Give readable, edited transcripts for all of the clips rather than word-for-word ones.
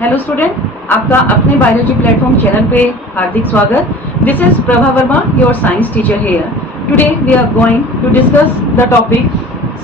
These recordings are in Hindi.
हेलो स्टूडेंट, आपका अपने बायोलॉजी प्लेटफॉर्म चैनल पे हार्दिक स्वागत। This is Prabha Verma, your science teacher here. Today we are going to discuss the topic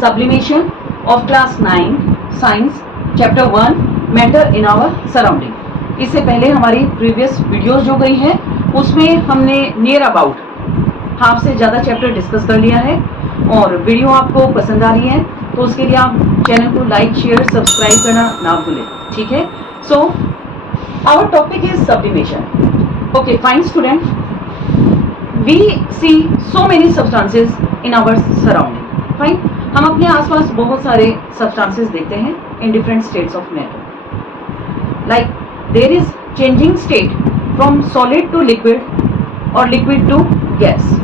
sublimation of class 9 science chapter 1 matter in our surrounding. इससे पहले हमारी प्रीवियस वीडियोस जो गई हैं उसमें हमने नियर अबाउट हाफ से ज़्यादा चैप्टर डिस्कस कर लिया है और वीडियो आपको पसंद आ रही है तो उसके लिए आप चैनल को लाइक शेयर सब्सक्राइब करना ना भूलें, ठीक है। So our topic is sublimation. Okay, fine student. We see so many substances in our surrounding. Fine. हम अपने आसपास बहुत सारे substances देखते हैं in different states of matter. Like there is changing state from solid to liquid or liquid to gas.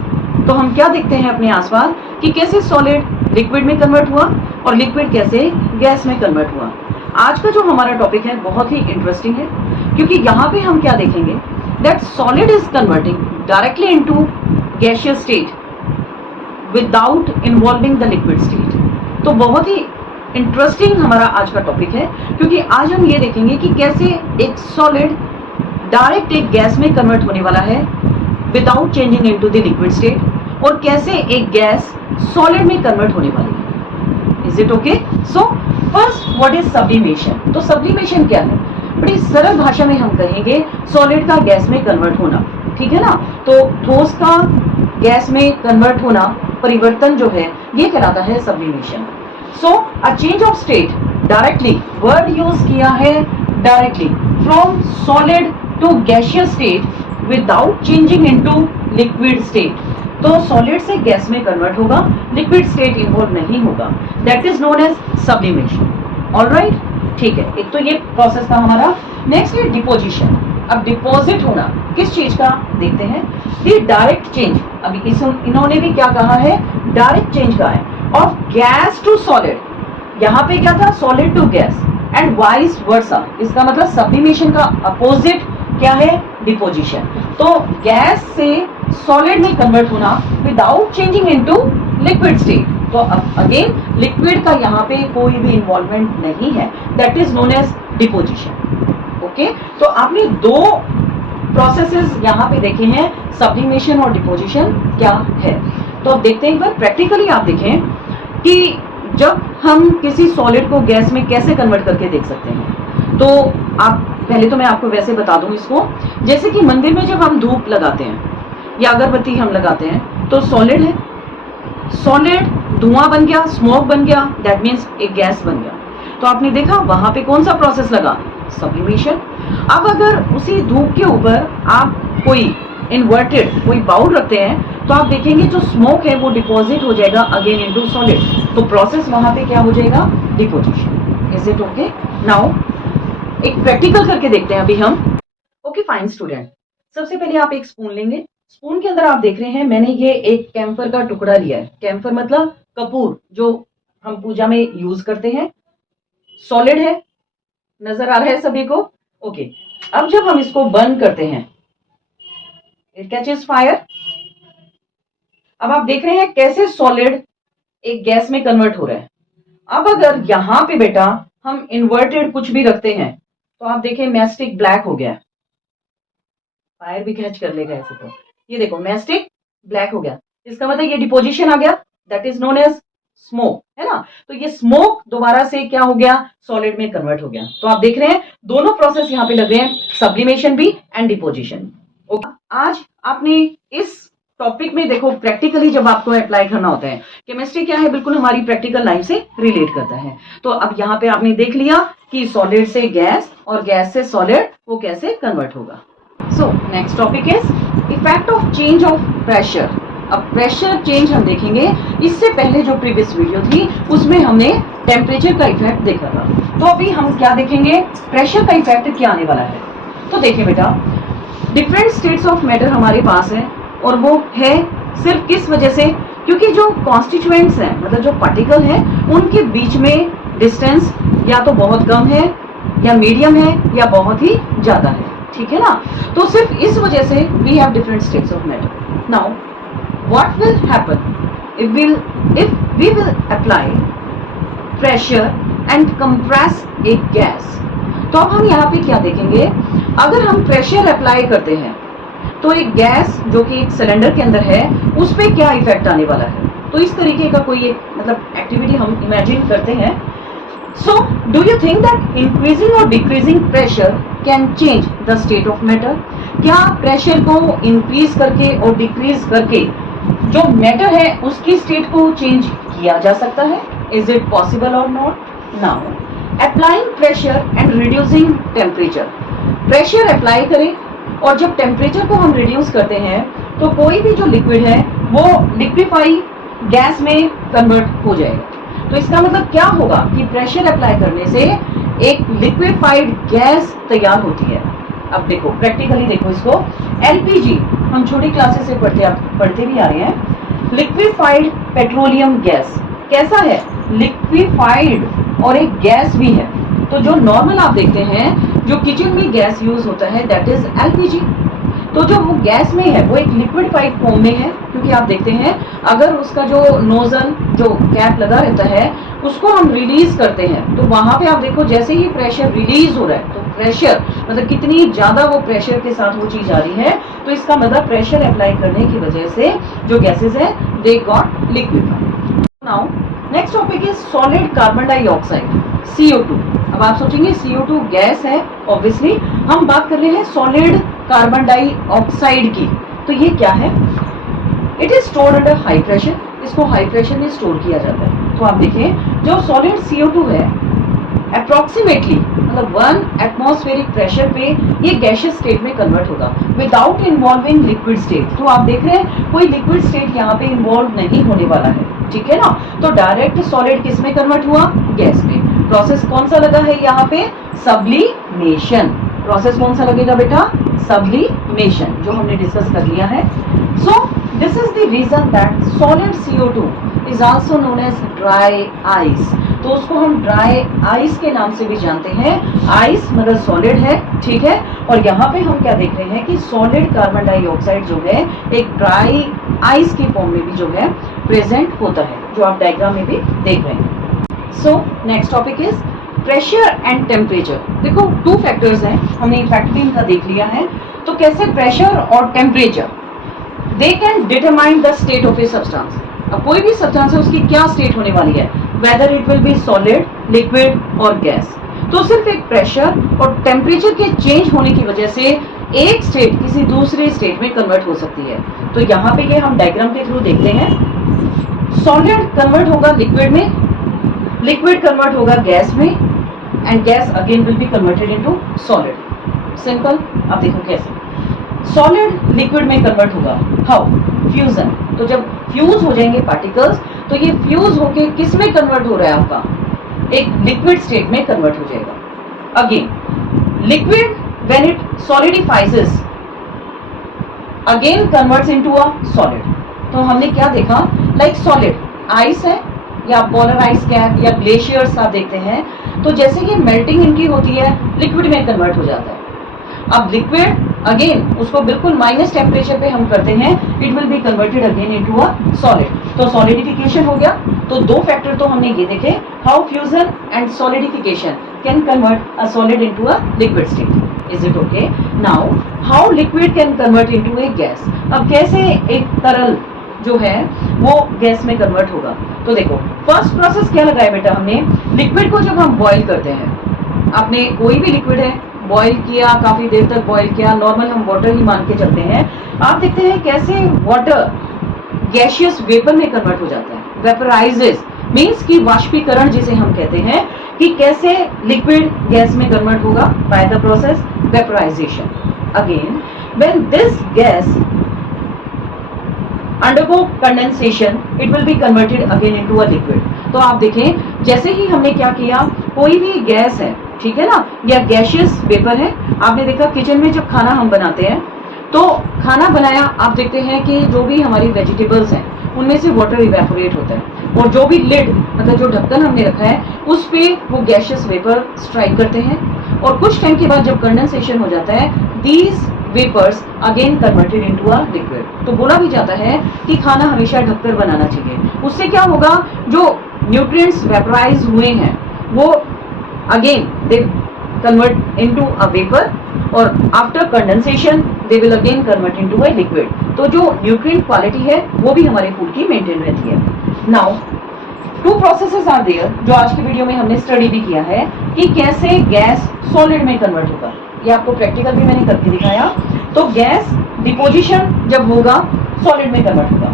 तो हम क्या देखते हैं अपने आसपास कि कैसे सॉलिड लिक्विड में कन्वर्ट हुआ और लिक्विड कैसे गैस में कन्वर्ट हुआ। आज का जो हमारा टॉपिक है बहुत ही इंटरेस्टिंग है क्योंकि यहाँ पे हम क्या देखेंगे that solid is converting directly into gaseous state without involving the liquid state. तो बहुत ही इंटरेस्टिंग हमारा आज का टॉपिक है क्योंकि आज हम ये देखेंगे कि कैसे एक सॉलिड डायरेक्ट एक गैस में कन्वर्ट होने वाला है without changing into the liquid state और कैसे एक गैस सॉलिड में कन्वर्ट होने वाली है। Is it okay? So first what is sublimation. तो सब्लिमेशन क्या है? बड़ी सरल भाषा में हम कहेंगे सॉलिड का गैस में कन्वर्ट होना, ठीक है ना। तो ठोस का गैस में कन्वर्ट होना, परिवर्तन जो है ये कहलाता है sublimation. So a change of state directly, word use किया है directly, from solid to gaseous state without changing into liquid state. तो सॉलिड से गैस में कन्वर्ट होगा, लिक्विड स्टेट इन्वॉल्व नहीं होगा, that is known as sublimation. Alright, ठीक है। एक तो ये प्रोसेस था हमारा। नेक्स्ट है डिपोजिशन। अब डिपॉजिट होना किस चीज का देखते हैं, दी डायरेक्ट चेंज। अभी इन्होंने भी क्या कहा है, डायरेक्ट चेंज का है, ऑफ गैस टू सॉलिड। यहाँ पे क्या था, solid to gas and vice versa. इसका मतलब सब्लिमेशन का अपोजिट क्या है, डिपोजिशन। तो गैस से सॉलिड में कन्वर्ट होना without changing into liquid state. तो अब अगेन लिक्विड का यहाँ पे कोई भी इन्वॉल्वमेंट नहीं है, that is known as deposition. Okay, तो आपने दो प्रोसेसेस यहाँ पे देखे हैं, सब्लिमेशन और डिपोजिशन क्या है। तो अब देखते हैं एक बार प्रैक्टिकली। आप देखें कि जब हम किसी सॉलिड को गैस में कैसे कन्वर्ट करके देख सकते हैं। तो आप पहले तो मैं आपको वैसे बता दूं इसको, जैसे कि मंदिर में जब हम धूप लगाते हैं या अगरबत्ती हम लगाते हैं तो सॉलिड है, सॉलिड धुआं बन गया, स्मोक बन गया, दैट मीन्स एक गैस बन गया। तो आपने देखा वहां पे कौन सा प्रोसेस लगा, सब्लिमेशन। अब अगर उसी धूप के ऊपर आप कोई इन्वर्टेड कोई बाउल रखते हैं तो आप देखेंगे जो स्मोक है वो डिपॉजिट हो जाएगा अगेन इनटू सॉलिड। तो प्रोसेस वहां पे क्या हो जाएगा, deposition. Is it okay? Now एक प्रैक्टिकल करके देखते हैं अभी हम। ओके फाइन स्टूडेंट, सबसे पहले आप एक स्पून लेंगे। स्पून के अंदर आप देख रहे हैं मैंने ये एक कैम्फर का टुकड़ा लिया है। कैम्फर मतलब कपूर जो हम पूजा में यूज करते हैं। सॉलिड है, नजर आ रहा है सभी को? ओके, अब जब हम इसको बर्न करते हैं इट कैचेस फायर। अब आप देख रहे हैं कैसे सॉलिड एक गैस में कन्वर्ट हो रहा है। अब अगर यहां पे बेटा हम इन्वर्टेड कुछ भी रखते हैं तो आप देखें मैस्टिक ब्लैक हो गया, फायर भी कैच कर लेगा ऐसे। तो ये देखो मैस्टिक ब्लैक हो गया, इसका मतलब ये डिपोजिशन आ गया, that is known as smoke, है ना। तो ये स्मोक दोबारा से क्या हो गया, सॉलिड में कन्वर्ट हो गया। तो आप देख रहे हैं दोनों प्रोसेस यहाँ पे लग रहे हैं, सब्लिमेशन भी एंड डिपोजिशन। ओके, आज आपने इस टॉपिक में देखो प्रैक्टिकली जब आपको अप्लाई करना होता है, केमिस्ट्री क्या है, बिल्कुल हमारी प्रैक्टिकल लाइफ से रिलेट करता है। तो अब यहाँ पे आपने देख लिया कि सॉलिड से गैस और गैस से सॉलिड वो कैसे कन्वर्ट होगा। So next topic is effect of change of pressure. अब प्रेशर चेंज हम देखेंगे। इससे पहले जो प्रीवियस वीडियो थी उसमें हमने टेम्परेचर का इफेक्ट देखा था। तो अभी हम क्या देखेंगे, प्रेशर का इफेक्ट क्या आने वाला है। तो देखिए बेटा, डिफरेंट स्टेट्स ऑफ मैटर हमारे पास है और वो है सिर्फ किस वजह से, क्योंकि जो कॉन्स्टिट्यूएंट्स हैं मतलब जो पार्टिकल है उनके बीच में डिस्टेंस या तो बहुत कम है या मीडियम है या बहुत ही ज्यादा है, ठीक है ना। तो सिर्फ इस वजह से we have different states of matter. Now what will happen if we will apply pressure and compress a gas. तो अब हम यहाँ पे क्या देखेंगे, अगर हम प्रेशर अप्लाई करते हैं तो एक गैस जो कि एक सिलेंडर के अंदर है उस पर क्या इफेक्ट आने वाला है। तो इस तरीके का कोई एक मतलब एक्टिविटी हम इमेजिन करते हैं। So do you think that increasing और decreasing pressure can change the state of matter? क्या प्रेशर को इंक्रीज करके और डिक्रीज करके जो मैटर है उसकी स्टेट को चेंज किया जा सकता है? इज इट पॉसिबल और not? Now applying pressure and reducing temperature. Pressure apply करें और जब टेम्परेचर को हम रिड्यूस करते हैं तो कोई भी जो लिक्विड है वो लिक्विफाई गैस में कन्वर्ट हो जाएगा। तो इसका मतलब क्या होगा कि प्रेशर अप्लाई करने से एक लिक्विफाइड गैस तैयार होती है। अब देखो प्रैक्टिकली देखो इसको, एलपीजी हम छोटी क्लासेस से पढ़ते भी आ रहे हैं। लिक्विफाइड पेट्रोलियम गैस कैसा है? लिक्विफाइड और एक गैस भी है। तो जो नॉर्मल आप देखते हैं जो किचन में गैस यूज होता है दैट इज एलपीजी। तो जो वो गैस में है वो एक लिक्विफाइड फॉर्म में है, क्योंकि आप देखते हैं अगर उसका जो नोजल जो कैप लगा रहता है उसको हम रिलीज करते हैं तो वहां पे आप देखो जैसे ही प्रेशर रिलीज हो रहा है तो प्रेशर मतलब कितनी ज्यादा वो प्रेशर के साथ वो चीज आ रही है। तो इसका मतलब प्रेशर अप्लाई करने की वजह से जो गैसेस है they got liquefied. Now next topic is solid carbon dioxide CO2। अब आप सोचेंगे CO2 गैस है, ऑब्वियसली हम बात कर रहे हैं सॉलिड कार्बन डाइऑक्साइड की। तो ये क्या है? It is stored under high pressure. इसको हाई प्रेशर में स्टोर किया जाता है। तो आप देखें जो सॉलिड CO2 है अप्रोक्सीमेटली मतलब 1 एटमॉस्फेरिक प्रेशर पे ये गैसियस स्टेट में कन्वर्ट होगा विदाउट इन्वॉल्विंग लिक्विड स्टेट। तो आप देख रहे हैं कोई लिक्विड स्टेट यहाँ पे इन्वॉल्व नहीं होने वाला है, ठीक है ना। तो डायरेक्ट सॉलिड किस में कन्वर्ट हुआ? गैस में। प्रोसेस कौन सा लगा है यहाँ पे? सब्लिमेशन। प्रोसेस कौन सा लगेगा बेटा? सब्लिमेशन, जो हमने डिस्कस कर लिया है। So this is the reason that solid CO2 is also known as dry ice. तो उसको हम ड्राई आइस के नाम से भी जानते हैं। आइस मतलब सॉलिड है, ठीक है। और यहाँ पे हम क्या देख रहे हैं कि सॉलिड कार्बन डाइऑक्साइड जो है एक ड्राई आइस की फॉर्म में भी जो है प्रेजेंट होता है, जो आप डायग्राम में भी देख रहे हैं। So next topic is pressure and temperature. देखो 2 फैक्टर्स हैं, हमने फैक्टर इनका देख लिया है। तो कैसे प्रेशर और temperature they can determine the state of a substance. अब कोई भी सब्सटेंस है उसकी क्या स्टेट होने वाली है, whether it will be solid, liquid और गैस। तो सिर्फ एक प्रेशर और टेम्परेचर के चेंज होने की वजह से एक स्टेट किसी दूसरे स्टेट में कन्वर्ट हो सकती है। तो यहाँ पे ये हम डायग्राम के थ्रू देखते हैं। सॉलिड कन्वर्ट होगा लिक्विड में, लिक्विड कन्वर्ट होगा गैस में and gas again will be converted into solid. Simple. अब देखो कैसे सॉलिड लिक्विड में कन्वर्ट होगा, हाउ? फ्यूजन। तो जब फ्यूज हो जाएंगे पार्टिकल्स तो ये फ्यूज होके किस में कन्वर्ट हो रहा है आपका? एक लिक्विड स्टेट में कन्वर्ट हो जाएगा। Again liquid when it solidifies again converts into a solid. तो हमने क्या देखा, लाइक सॉलिड आइस है या पोलर आइस कैप या ग्लेशियर्स आप देखते हैं, तो जैसे कि मेल्टिंग इनकी होती है लिक्विड में कन्वर्ट हो जाता है। अब लिक्विड अगेन उसको बिल्कुल माइनस टेम्परेचर पे हम करते हैं, it will be converted again into a solid. तो सॉलिडिफिकेशन हो गया। तो 2 फैक्टर तो हमने ये देखे, how fusion and solidification can convert a solid into a liquid state. Is it okay? Now how liquid can convert into A gas. अब कैसे एक तरल जो है वो गैस में कन्वर्ट होगा। तो देखो फर्स्ट प्रोसेस क्या लगाया बेटा हमने, लिक्विड को जब हम बॉईल करते हैं, आपने कोई भी लिक्विड है बॉईल किया, काफी देर तक बॉईल किया, नॉर्मल हम वाटर ही मान के चलते हैं। आप देखते हैं कैसे वाटर गैसियस वेपर में कन्वर्ट हो जाता है, वेपराइजेस मीन्स की वाष्पीकरण जिसे हम कहते हैं, कि कैसे लिक्विड गैस में कन्वर्ट होगा by the process vaporization. Again when this gas undergo condensation it will be converted again into a liquid। तो आप देखें जैसे ही हमने क्या किया, कोई भी गैस है, ठीक है ना, या गैसियस वेपर है। आपने देखा किचन में जब खाना हम बनाते हैं तो खाना बनाया, आप देखते हैं कि जो भी हमारी वेजिटेबल्स हैं उनमें से वाटर इवेपोरेट होता है और जो भी लिड मतलब जो ढक्कन हमने रखा है उस पे वो गैसियस वेपर स्ट्राइक करते हैं और कुछ टाइम के बाद जब कंडेंसेशन हो जाता है these vapours again converted into a liquid. तो बोला भी जाता है कि खाना हमेशा ढककर बनाना चाहिए। उससे क्या होगा, जो न्यूट्रिएंट्स वेपराइज हुए हैं वो again they convert into a vapor और after condensation they will again convert into a liquid. तो जो nutrient quality है वो भी हमारे फूड की मेंटेन रहती है. Now two processes are there जो आज की वीडियो में हमने स्टडी भी किया है कि कैसे गैस सॉलिड में कन्वर्ट होगा. ये आपको प्रैक्टिकल भी मैंने करके दिखाया. तो गैस डिपोजिशन जब होगा सॉलिड में कन्वर्ट होगा,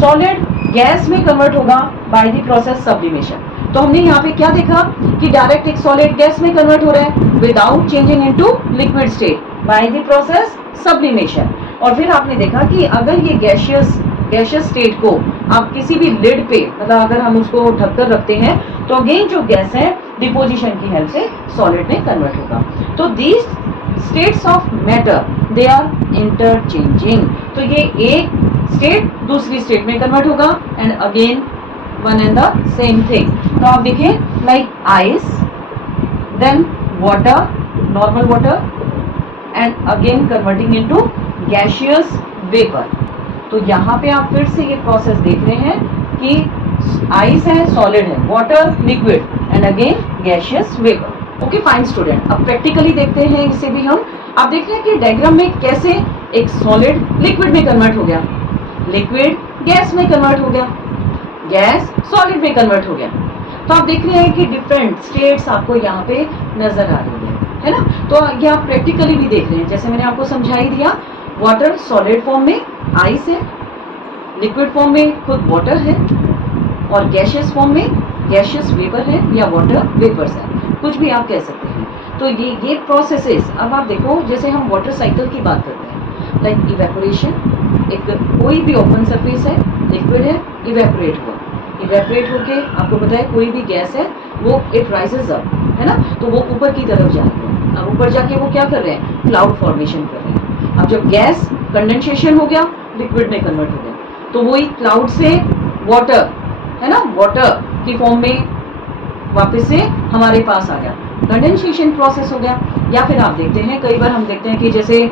सॉलिड गैस में कन्वर्ट होगा बाय द प्रोसेस सब्लिमेशन. तो हमने यहाँ पे क्या देखा कि डायरेक्ट एक सॉलिड गैस में कन्वर्ट हो रहा है without changing into liquid state by the process sublimation. और फिर आपने देखा कि अगर ये गैशियस स्टेट को आप किसी भी लिड पे मतलब अगर हम उसको ढककर रखते हैं तो अगेन जो गैस है डिपोजिशन की हेल्प से सॉलिड में कन्वर्ट होगा. तो these states of matter they are interchanging. तो ये एक स्टेट दूसरी स्टेट में कन्वर्ट होगा and again one and the same thing. तो आप देखिए like ice, then water, normal water and again converting into gaseous vapour. तो यहाँ पे आप फिर से ये प्रोसेस देख रहे हैं कि आइस है, सॉलिड है, water liquid and again gaseous vapour. Okay fine student. अब प्रैक्टिकली देखते हैं इसे भी हम. आप देख रहे हैं कि डायग्राम में कैसे एक सॉलिड लिक्विड में कन्वर्ट हो गया, लिक्विड गैस में कन्वर्ट हो गया, गैस सॉलिड में कन्वर्ट हो गया. तो आप देख रहे हैं कि डिफरेंट स्टेट्स आपको यहाँ पे नजर आ रही है ना. तो ये आप प्रैक्टिकली भी देख रहे हैं. जैसे मैंने आपको समझा ही दिया, वाटर सॉलिड फॉर्म में आइस है, लिक्विड फॉर्म में खुद वाटर है और गैशियस फॉर्म में गैशियस वेपर है या वाटर वेपर्स है, कुछ भी आप कह सकते हैं. तो ये प्रोसेसेस अब आप देखो जैसे हम वाटर साइकिल की बात करते हैं लाइक इवेपोरेशन. एक कोई भी ओपन सरफेस है, लिक्विड है, इवेपोरेट हुआ, इवेपोरेट होके आपको पता है कोई भी गैस है वो इट राइजेस अप है ना, तो वो ऊपर की तरफ जाएगा. अब ऊपर जाके वो क्या कर रहे हैं, क्लाउड फॉर्मेशन कर रहे हैं. अब जब गैस कंडेंसेशन हो गया लिक्विड में कन्वर्ट हो गया तो वही क्लाउड से वाटर है ना, वाटर की फॉर्म में वापस से हमारे पास आ गया, कंडेंसेशन प्रोसेस हो गया. या फिर आप देखते हैं कई बार हम देखते हैं कि जैसे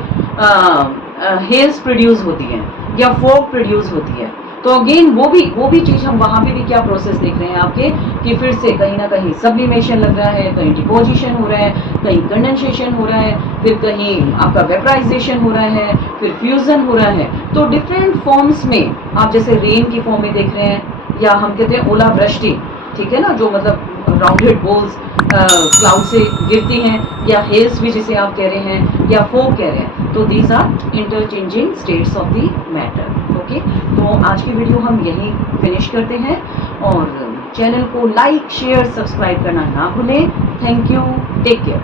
हेल्स प्रोड्यूस होती है या फॉग प्रोड्यूस होती है. तो अगेन वो भी चीज हम वहां पे भी क्या प्रोसेस देख रहे हैं आपके कि फिर से कहीं ना कहीं सब्लिमेशन लग रहा है, कहीं डिपोजिशन हो रहा है, कहीं कंडेंसेशन हो रहा है, फिर कहीं आपका वेपराइजेशन हो रहा है, फिर फ्यूजन हो रहा है. तो डिफरेंट फॉर्म्स में आप जैसे रेन की फॉर्म में देख रहे हैं या हम कहते हैं ओलावृष्टि, ठीक है ना, जो मतलब राउंडेड बॉल्स क्लाउड से गिरती हैं, या हेल्स भी जिसे आप कह रहे हैं या फोग कह रहे हैं. तो these are interchanging states of the matter. Okay, तो आज की वीडियो हम यहीं फिनिश करते हैं और चैनल को लाइक शेयर सब्सक्राइब करना ना भूलें. Thank you, take care.